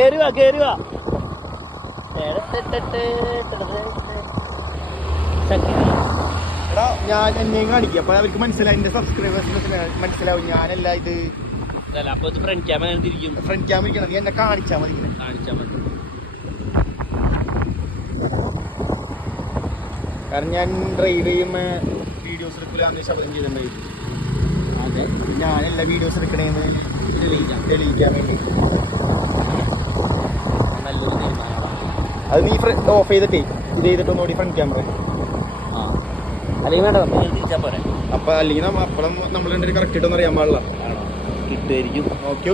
കേറുക എടാ ഞാൻ എന്നെയും കാണിക്കും അപ്പൊ അവർക്ക് മനസ്സിലായി, എന്റെ സബ്സ്ക്രൈബേഴ്സിന് മനസ്സിലാവും ഞാനല്ല ഇത്. അപ്പൊ ഫ്രണ്ട് ക്യാമറ തിരിക്കും. ഫ്രണ്ട് ക്യാമറ ഇരിക്കണം, നീ എന്നെ കാണിച്ചാൽ മതി. കാരണം ഞാൻ ഡ്രൈവ് ചെയ്യുമ്പോ വീഡിയോസ് എടുക്കില്ലാന്ന് ശബ്ദം ചെയ്തിട്ടുണ്ടായി. അതെ, ഞാനല്ല വീഡിയോസ് എടുക്കണേന്ന് തെളിയിക്കാൻ വേണ്ടി. നല്ലൊരു തീരുമാനമാണ്. അത് നീ ഓഫ് ചെയ്തിട്ടേ ഇത് ചെയ്തിട്ടൊന്നുകൂടി ഫ്രണ്ട് ക്യാമറ. അല്ലെങ്കിൽ വേണ്ട, തിരിച്ചാൽ പോരെ. അപ്പൊ അല്ലെങ്കിൽ അപ്പഴും നമ്മൾ രണ്ടു കറക്റ്റ് ഇട്ടൊന്നും അറിയാൻ പാടില്ല. കിട്ടുമായിരിക്കും. ഓക്കെ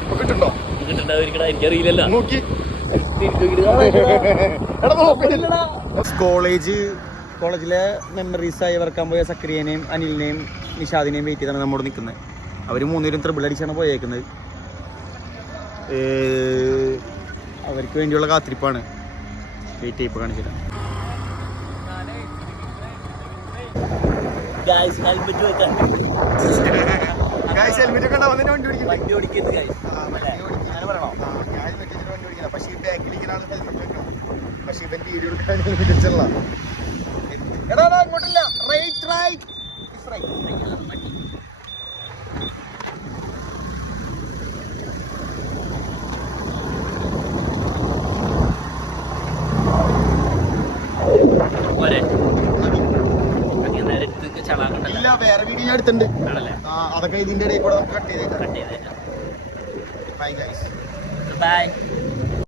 ഇപ്പൊ കിട്ടുണ്ടോ? കിട്ടുണ്ടായിരിക്കടാ, എനിക്കറിയില്ലല്ലോ. നോക്കി കോളേജിലെ മെമ്മറീസ് ആയി വർക്കാൻ പോയ സക്രിയനെയും അനിലിനെയും നിഷാദിനെയും വെയിറ്റ് ചെയ്താണ് നമ്മോട് നിൽക്കുന്നത്. അവർ മൂന്നുപേരും ത്രിബിൾ അടിച്ചാണ് പോയേക്കുന്നത്. അവർക്ക് വേണ്ടിയുള്ള കാത്തിരിപ്പാണ്. വെയിറ്റ് ചെയ്യിപ്പ് കാണിച്ചില്ല. വണ്ടി ഓടിക്കുന്നത് പക്ഷേ ഈ ബാക്കിലിരിക്കുന്ന പക്ഷേ ഇവൻ വീഡിയോ എടുക്കാൻ ഹെൽമെറ്റ് എടാ അങ്ങോട്ടില്ല. റൈറ്റ് ഇല്ല, വേറെ വീഡിയോ ഞാൻ എടുത്തിട്ടുണ്ട്. അതൊക്കെ ഇതിന്റെ ഇടയിൽ കൂടെ നമുക്ക് കട്ട് ചെയ്തേക്കാം. ബൈ.